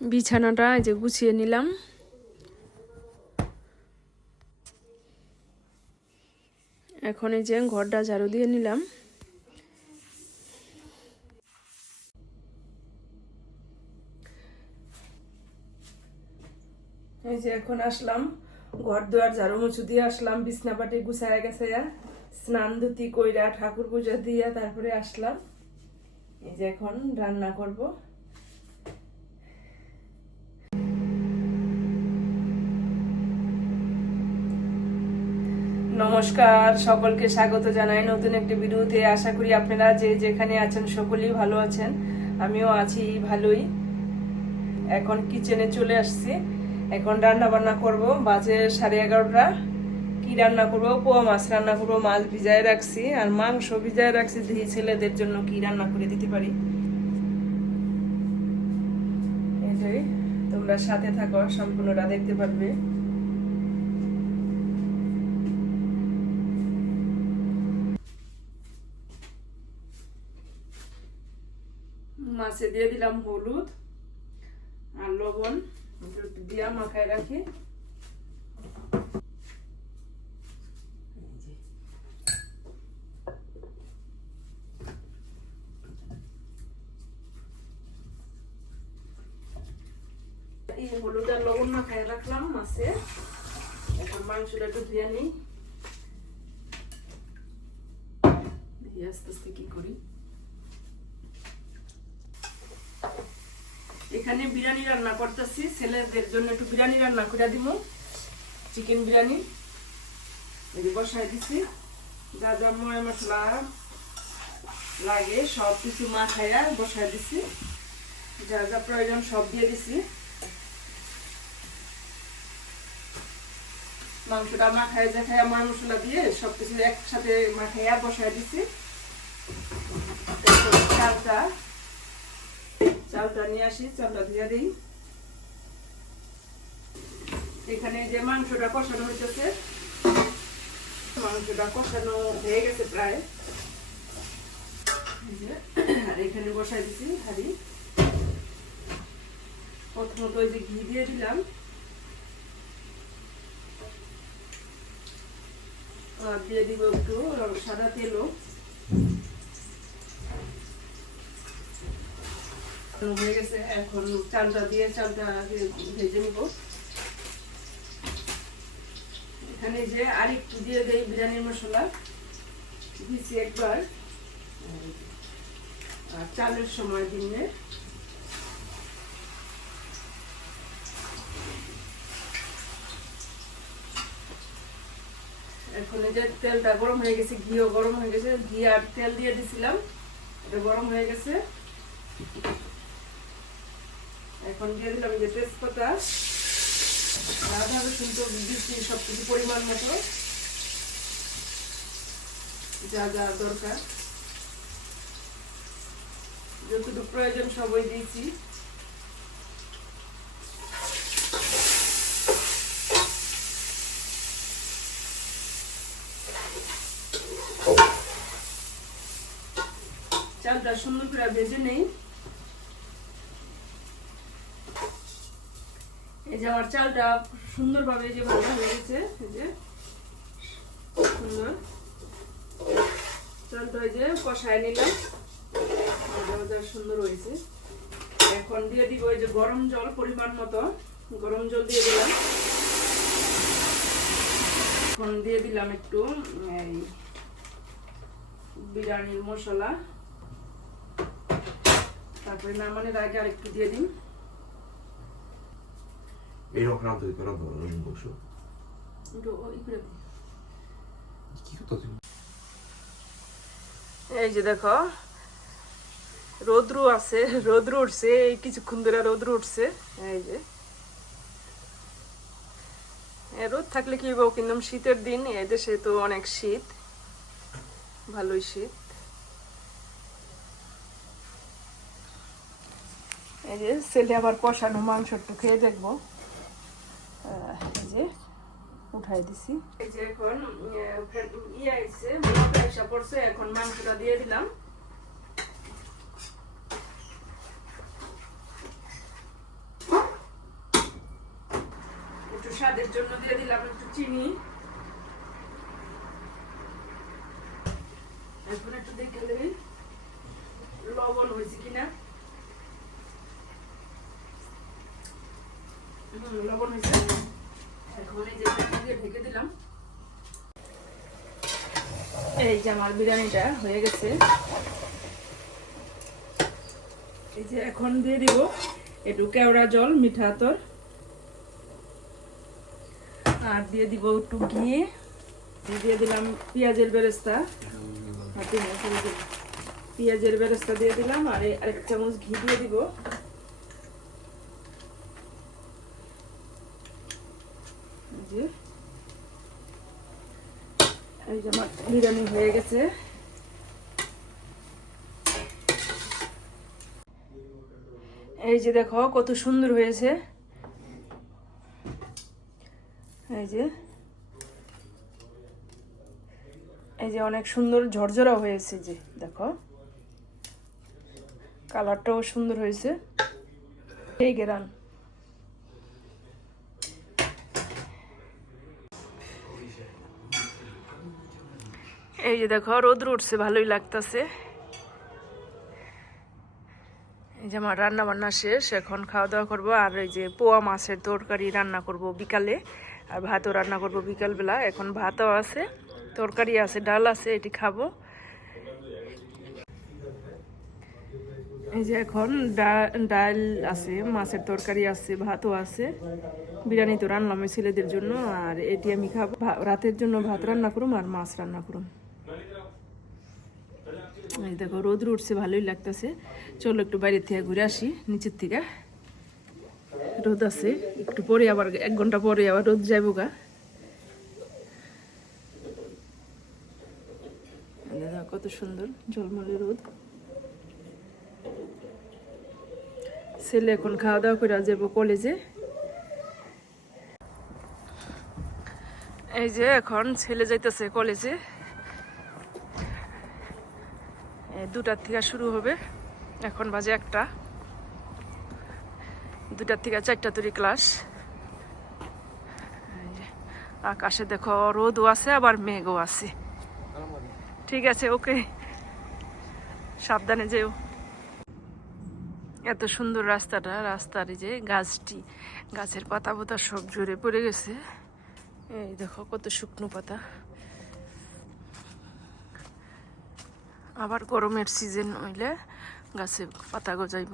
বিছানাটা এই যে গুছিয়ে নিলাম। এখন এই যে ঘরটা ঝাড়ু দিয়ে নিলাম। এই যে এখন আসলাম, ঘর দুয়ার ঝাড়ু মুছু দিয়ে আসলাম বিছনাপাটি গুছায় গেছে স্নান ধুতি কইরা ঠাকুর পূজা দিয়া তারপরে আসলাম। এই যে এখন রান্না করব। নমস্কার, সকলকে স্বাগত জানাই নতুন একটি ভিডিওতে। আশা করি আপনারা যে যেখানে আছেন সকলেই ভালো আছেন, আমিও আছি ভালোই। এখন কিচেনে চলে আসছি। এখন রান্না বান্না করব, বাজে সাড়ে এগারোটা। কি রান্না করব? পোয়া মাছ রান্না করব, মাছ ভিজায় রাখছি, আর মাংস ভিজায় রাখছি, দেখি ছেলেদের জন্য কি রান্না করে দিতে পারি। এটাই তোমরা সাথে থাকো, সম্পূর্ণটা দেখতে পারবে। মাছে দিয়ে দিলাম হলুদ আর লবণ। দিয়া মাখায় রাখি। হলুদ আর লবণ মাখায় রাখলাম মাছে। এখন মাংসটা একটু ধুয়ে নিই। আস্তে আস্তে কি করি? এখানে বিরিয়ানি রান্না করতেছি। ছেলেদের জন্য একটু বিরিয়ানি রান্না করে দিব। চিকেন বিরিয়ানি। যে বসাই দিছি। যা যা ময় মশলা লাগে, সব কিছু মাখাইয়া বসাই দিছি। যা যা প্রয়োজন সব দিয়ে দিছি। মাংসটা মাখাই দেখাই আমার মশলা দিয়ে সব কিছু একসাথে মাখাইয়া বসাই দিছি। চালটা চালটা নিয়ে আসি, চালটা দিয়ে দিই। এখানে যে মাংসটা কষানো হইতেছে, মাংসটা কষানো হয়ে গেছে প্রায়। আর এখানে বসাই দিছি হাড়ি। প্রথমত ওই যে ঘি দিয়ে দিলাম। দিয়ে দিব একটু সাদা তেলও। হয়ে গেছে, এখন চালটা দিয়ে চালটা ভেজে নিব। এখানে যে দিয়ে বিরিয়ানির মশলা দিচ্ছি একবার। চালের সময় দিনে। এখন যে তেলটা গরম হয়ে গেছে, ঘিও গরম হয়ে গেছে, ঘি আর তেল দিয়ে দিছিলাম, এটা গরম হয়ে গেছে। এখন দিয়ে দিলাম যে তেজপাতা আদা রসুন তো দিচ্ছি সব কিছু পরিমাণ মতো। যা যা দরকার। যতটুকু প্রয়োজন সবই দিয়েছি। চালটা সুন্দর করে ভেজে নেই। এই যে আমার চালটা সুন্দরভাবে এই যে ভাজা হয়ে গেছে, এই যে সুন্দর। চালটা এই যে কষায় নিলাম। সুন্দর হয়েছে। এখন দিয়ে দিব এই যে গরম জল পরিমাণ মতো। গরম জল দিয়ে দিলাম। এখন দিয়ে দিলাম একটু, এই বিরিয়ানির মশলা। তারপরে নামানোর আগে আর একটু দিয়ে দিন Tu? এই যে দেখো রোদ্রু আছে রোদ্রু উঠছে এই কিছুক্ষণ ধরে রোদ্রু উঠছে এই যে রোদ থাকলে কি হইব কিন্তু শীতের দিন এই দেশে তো অনেক শীত ভালোই শীত এই যে ছেলে আবার কষানো মাংস একটু খেয়ে দেখব উঠাই দিছি। যে এখন ইয়ে মোটা পড়ছে এখন মাংসটা দিয়ে দিলাম। একটু স্বাদের জন্য দিয়ে দিলাম একটু চিনি। এখন একটু দেখে লবণ হয়েছে কিনা। এই যে আমার বিরিয়ানিটা হয়ে গেছে। এই যে এখন দিয়ে দিব একটু কেওড়া জল, মিঠা আতর। আর দিয়ে দিব একটু ঘি। দিয়ে দিলাম পেঁয়াজের বেরেস্তা। পেঁয়াজের বেরেস্তা দিয়ে দিলাম। আর আরেক চামচ ঘি দিয়ে দিব এই যে এই যে আমার হয়ে গেছে। এই যে দেখো, কত সুন্দর হয়েছে। এই যে। এই যে অনেক সুন্দর ঝরঝরা হয়েছে যে, দেখো। কালারটাও সুন্দর হয়েছে। এই গেরান এই যে দেখো রোদ উঠছে, ভালোই লাগতাছে। এই যে আমার রান্না বান্না শেষ, এখন খাওয়া দাওয়া করব, আর এই যে পোয়া মাছের তরকারি রান্না করব বিকালে, আর ভাতও রান্না করব বিকালবেলা। এখন ভাতও আছে, তরকারি আছে, ডাল আছে, এটি খাব। এই যে এখন ডাল আছে, মাছের তরকারি আছে, ভাতও আছে। বিরিয়ানি তো রান্নাম ওই ছেলেদের জন্য, আর এটি আমি খাব। রাতের জন্য ভাত রান্না করুম, আর মাছ রান্না করুম। এই দেখো, রোদ উঠছে, ভালোই লাগতেছে। চলো একটু বাইরে থেকে ঘুরে আসি, নিচের থেকে। রোদ আছে, একটু পরে আবার এক ঘণ্টা পরে আবার রোদ যাইব গা। কত সুন্দর ঝলমলে রোদ। ছেলে এখন খাওয়া দাওয়া করে যাব কলেজে। এই যে এখন ছেলে যাইতেছে কলেজে এই দুটার থেকে শুরু হবে। এখন বাজে একটা। দুটার থেকে চারটা তৈরি ক্লাস। আকাশে দেখো রোদও আছে, আবার মেঘও আছে। ঠিক আছে, ওকে। সাবধানে যেও। এত সুন্দর রাস্তাটা, রাস্তার যে গাছটি, গাছের পাতা পাতা সব জুড়ে পড়ে গেছে। এই দেখো কত শুকনো পাতা। আবার গরমের সিজন হইলে গাছে পাতা গজাইব।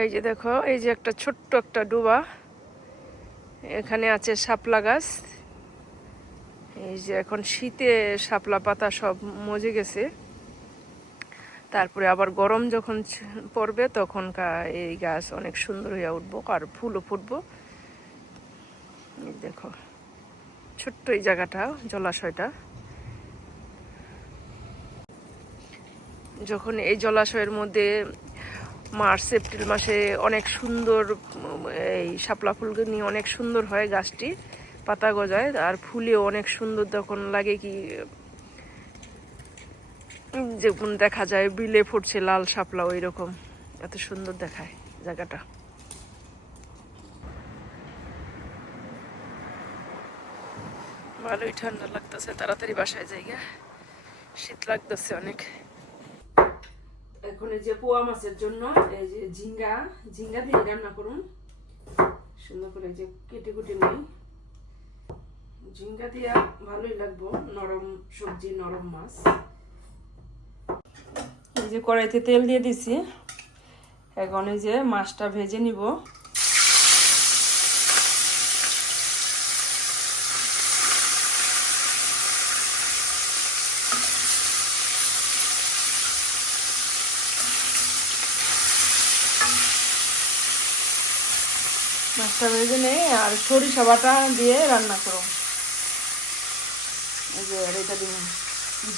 এই যে দেখো, এই যে একটা ছোট্ট একটা ডোবা। এখানে আছে শাপলা গাছ। এই যে এখন শীতে শাপলা পাতা সব মজে গেছে। তারপরে আবার গরম যখন পড়বে তখনকার এই গাছ অনেক সুন্দর হয়ে উঠবো, আর ফুলও ফুটবো। দেখো, ছোট্ট এই জায়গাটা, জলাশয়টা। যখন এই জলাশয়ের মধ্যে মার্চ, এপ্রিল মাসে অনেক সুন্দর এই শাপলা ফুলগুলি অনেক সুন্দর হয় গাছটি, পাতা গজায়, আর ফুলেও অনেক সুন্দর তখন লাগে কি যেমন দেখা যায় বিলে ফুটছে লাল শাপলা ওই রকম এত সুন্দর দেখায় জায়গাটা। ভালোই ঠান্ডা লাগতেছে, তাড়াতাড়ি বাসায় জায়গা শীত লাগতেছে অনেক। এখন এই যে পোয়া মাছের জন্য, এই যে ঝিঙ্গা ঝিঙ্গা দিয়ে রান্না করুন। সুন্দর করে যে কেটে কুটে নিই। ঝিঙ্গা দিয়া ভালোই লাগবো, নরম সবজি, নরম মাছ। এই যে কড়াইতে তেল দিয়ে দিছি। এখন এই যে মাছটা ভেজে নিব মাছটা ভেজে নেই আর সরিষা বাটা দিয়ে রান্না করো এই যে আর এটা দিব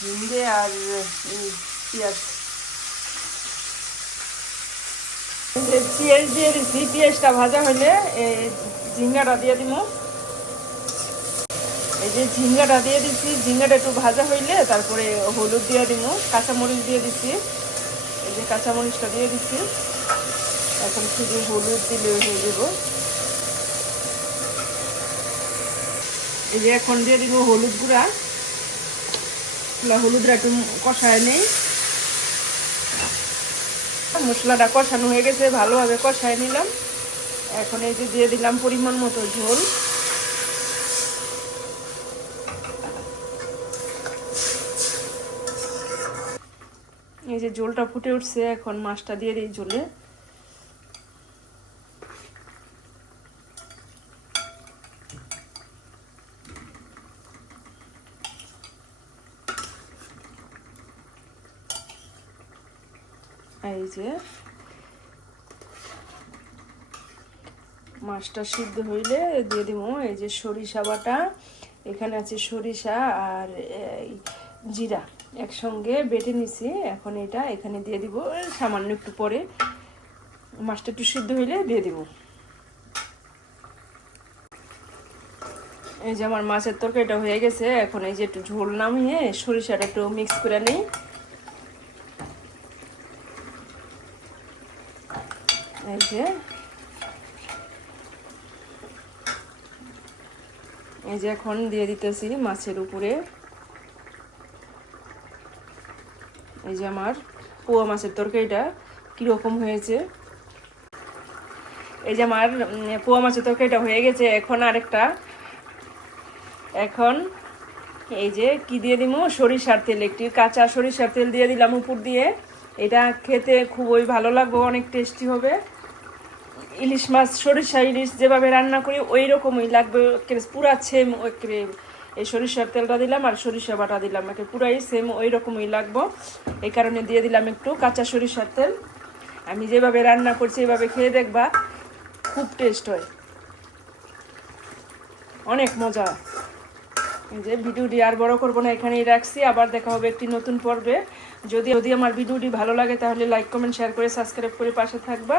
ঝিঙ্গে আর এই পেঁয়াজ। পেঁয়াজ দিয়ে দিছি, পেঁয়াজটা ভাজা হইলে এই ঝিঙ্গাটা দিয়ে দিব এই যে ঝিঙ্গাটা দিয়ে দিচ্ছি ঝিঙ্গাটা একটু ভাজা হইলে তারপরে হলুদ দিয়ে দিব কাঁচামরিচ দিয়ে দিচ্ছি এই যে কাঁচামরিচটা দিয়ে দিচ্ছি এখন শুধু হলুদ দিলে হয়ে যাব। এই যে এখন দিয়ে দিব হলুদ গুঁড়া। হলুদটা একটু কষায় নেই। মশলাটা কষানো হয়ে গেছে, ভালোভাবে কষায় নিলাম। এখন এই যে দিয়ে দিলাম পরিমাণ মতো ঝোল। এই যে ঝোলটা ফুটে উঠছে, এখন মাছটা দিয়ে দিই ঝোলে এই যে মাছটা সিদ্ধ হইলে দিয়ে দিব এই যে সরিষা বাটা, এখানে আছে সরিষা আর জিরা। একসঙ্গে বেটে নিছি, এখন এটা এখানে দিয়ে দিব। সামান্য একটু পরে মাছটা একটু সিদ্ধ হইলে দিয়ে দিব। এই যে আমার মাছের তরকারিটা হয়ে গেছে, এখন এই যে একটু ঝোল নামিয়ে সরিষাটা একটু মিক্স করে নিই। এই যে এই যে এখন দিয়ে দিতেছি মাছের উপরে। এই যে আমার পোয়া মাছের তরকারিটা কীরকম হয়েছে। এই যে আমার পোয়া মাছের তরকারিটা হয়ে গেছে। এখন আরেকটা। এখন এই যে কি দিয়ে দিব সরিষার তেল, একটি কাঁচা সরিষার তেল দিয়ে দিলাম উপর দিয়ে। এটা খেতে খুবই ভালো লাগবে, অনেক টেস্টি হবে। ইলিশ মাছ, সরিষা ইলিশ যেভাবে রান্না করি ওই রকমই লাগবে পুরা সেম একেবারে এই সরিষার তেলটা দিলাম আর সরিষা বাটা দিলাম। একে পুরাই সেম ওই রকমই লাগবো। এই কারণে দিয়ে দিলাম একটু কাঁচা সরিষার তেল। আমি যেভাবে রান্না করছি, এভাবে খেয়ে দেখবা, খুব টেস্ট হয়। অনেক মজা। যে ভিডিওটি আর বড় করব না, এখানেই রাখছি। আবার দেখা হবে একটি নতুন পর্বে। যদি যদি আমার ভিডিওটি ভালো লাগে, তাহলে লাইক কমেন্ট শেয়ার করে সাবস্ক্রাইব করে পাশে থাকবা।